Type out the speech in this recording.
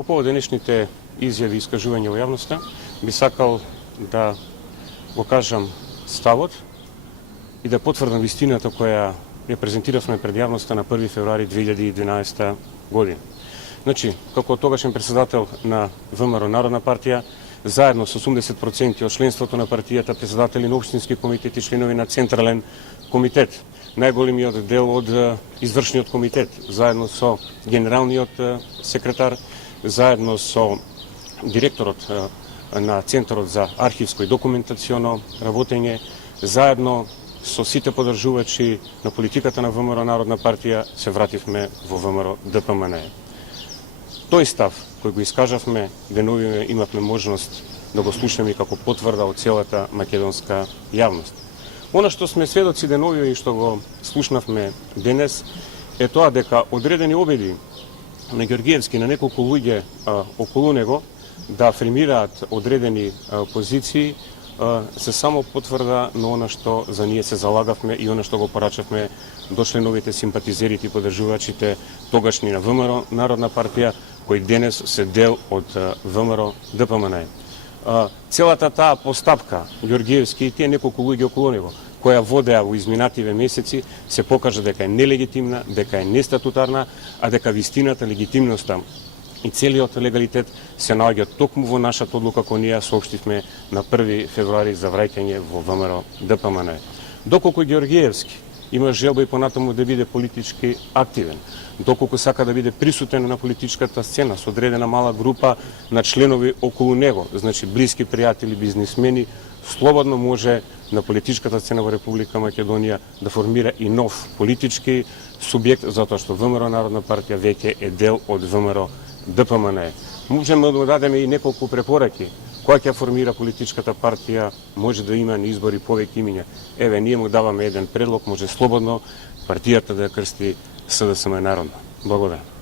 По повод денешните изјави и искажувања во јавноста, би сакал да го кажам ставот и да потврдам вистината која ја презентиравме пред јавноста на 1 февруари 2012 година. Значи, како тогашен председател на ВМРО Народна партија, заедно со 80% од членството на партијата, председатели на општински комитет и членови на Централен комитет, најголемиот дел од извршниот комитет, заедно со генералниот секретар, заедно со директорот на Центарот за архивско и документационо работење, заедно со сите поддржувачи на политиката на ВМРО Народна партија, се вративме во ВМРО ДПМН. Тој став кој го искажавме деновиве имавме можност да го слушаме како потврда од целата македонска јавност. Она што сме сведоци деновиве и што го слушнавме денес е тоа дека одредени обиди на Ѓоргиевски на неколку луѓе околу него да афирмираат одредени позиции се само потврда на она што за ние се залагавме и она што го порачавме до членовите, симпатизерите и поддржувачите тогашни на ВМРО Народна партија, кои денес се дел од ВМРО ДПМН. Целата таа постапка Ѓоргиевски и тие неколку луѓе околу него, која водеа во изминативе месеци, се покажа дека е нелегитимна, дека е нестатутарна, а дека вистината, легитимноста и целиот легалитет се наоѓа токму во нашата одлука која ние соопштивме на 1 февруари за враќање во ВМРО ДПМН. Доколку Ѓоргиевски има желба и понатаму да биде политички активен, доколку сака да биде присутен на политичката сцена со одредена мала група на членови околу него, значи блиски пријатели, бизнисмени, слободно може на политичката сцена во Република Македонија да формира и нов политички субјект, затоа што ВМРО Народна партија веќе е дел од ВМРО ДПМН. Можеме да дадеме и неколку препораки. Која ќе формира политичката партија, може да има на избори повеќе имиња. Еве, ние му даваме еден предлог, може слободно партијата да ја крсти СДСМ народна. Благодарам.